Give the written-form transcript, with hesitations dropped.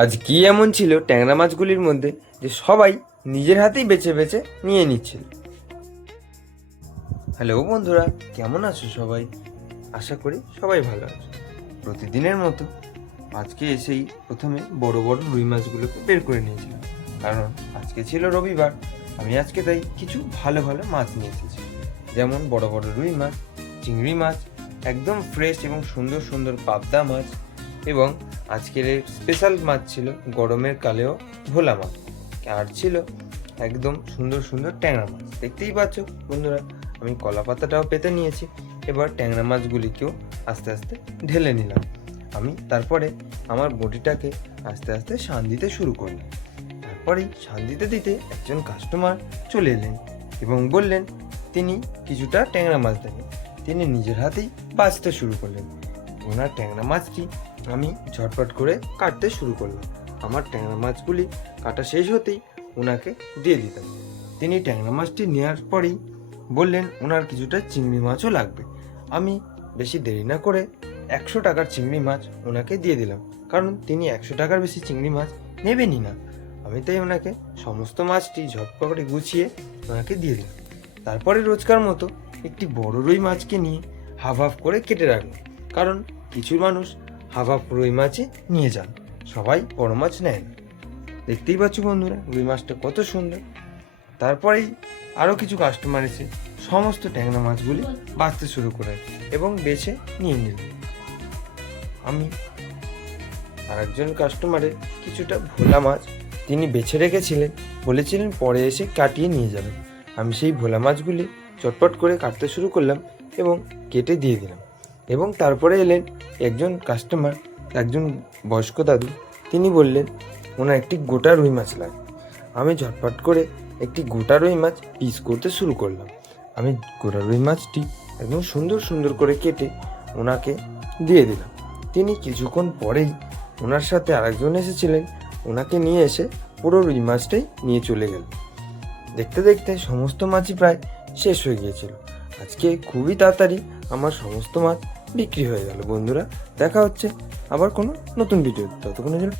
আজ কি এমন ছিল ট্যাংরা মাছগুলির মধ্যে যে সবাই নিজের হাতেই বেছে বেছে নিয়ে নিচ্ছিল। হ্যালো বন্ধুরা, কেমন আছো সবাই? আশা করি সবাই ভালো আছো। প্রতিদিনের মতো আজকে এসেই প্রথমে বড় বড় রুই মাছগুলোকে বের করে নিয়েছিলাম, কারণ আজকে ছিল রবিবার। আমি আজকে তাই কিছু ভালো ভালো মাছ নিয়ে এসেছি, যেমন বড় বড় রুই মাছ, চিংড়ি মাছ, একদম ফ্রেশ এবং সুন্দর সুন্দর পাবদা মাছ, এবং আজকের স্পেশাল মাছ ছিল গরমের কালেও ভোলা মাছ, আর ছিল একদম সুন্দর সুন্দর ট্যাংরা মাছ। দেখতেই পাচ্ছ বন্ধুরা, আমি কলা পাতাটাও পেতে নিয়েছি। এবার ট্যাংরা মাছগুলিকেও আস্তে আস্তে ঢেলে নিলাম। আমি তারপরে আমার বডিটাকে আস্তে আস্তে শান দিতে শুরু করলাম। তারপরেই শান দিতে দিতে একজন কাস্টমার চলে এলেন এবং বললেন তিনি কিছুটা ট্যাংরা মাছ দেবেন। তিনি নিজের হাতেই বাছতে শুরু করলেন। ওনার ট্যাংরা মাছটি আমি ঝটপট করে কাটতে শুরু করলাম। আমার ট্যাংরা মাছগুলি কাটা শেষ হতেই ওনাকে দিয়ে দিতাম। তিনি ট্যাংরা মাছটি নেওয়ার পরেই বললেন ওনার কিছুটা চিংড়ি মাছও লাগবে। আমি বেশি দেরি না করে 100 টাকার চিংড়ি মাছ ওনাকে দিয়ে দিলাম, কারণ তিনি 100 টাকার বেশি চিংড়ি মাছ নেবেনই না। আমি তাই ওনাকে সমস্ত মাছটি ঝটপট করে গুছিয়ে ওনাকে দিয়ে দিলাম। তারপরে রোজকার মতো একটি বড় রুই মাছকে নিয়ে হাফ হাফ করে কেটে রাখলাম, কারণ কিছু মানুষ হাফ হাফ রুই মাছই নিয়ে যান, সবাই বড় মাছ নেয় না। দেখতেই পাচ্ছ বন্ধুরা রুই মাছটা কত সুন্দর। তারপরেই আরও কিছু কাস্টমার এসে সমস্ত ট্যাংরা মাছগুলি বাছতে শুরু করে এবং বেছে নিয়ে নিল। আমি আরেকজন কাস্টমারের কিছুটা ভোলা মাছ তিনি বেছে রেখেছিলেন, বলেছিলেন পরে এসে কাটিয়ে নিয়ে যাবেন। আমি সেই ভোলা মাছগুলি চটপট করে কাটতে শুরু করলাম এবং কেটে দিয়ে দিলাম। এবং তারপরে এলেন একজন কাস্টমার, একজন বয়স্ক দাদু। তিনি বললেন ওনার একটি গোটা রুই মাছ লাগবে। আমি ঝটপট করে একটি গোটা রুই মাছ পিস করতে শুরু করলাম। আমি গোটা রুই মাছটি একদম সুন্দর সুন্দর করে কেটে ওনাকে দিয়ে দিলাম। তিনি কিছুক্ষণ পরেই ওনার সাথে আরেকজন এসেছিলেন, ওনাকে নিয়ে এসে পুরো রুই মাছটাই নিয়ে চলে গেল। দেখতে দেখতে সমস্ত মাছই প্রায় শেষ হয়ে গিয়েছিল। আজকে খুবই তাড়াতাড়ি আমার সমস্ত মাছ বিক্রি হয়ে গেল। বন্ধুরা, দেখা হচ্ছে আবার কোনো নতুন ভিডিও। ততক্ষণের জন্য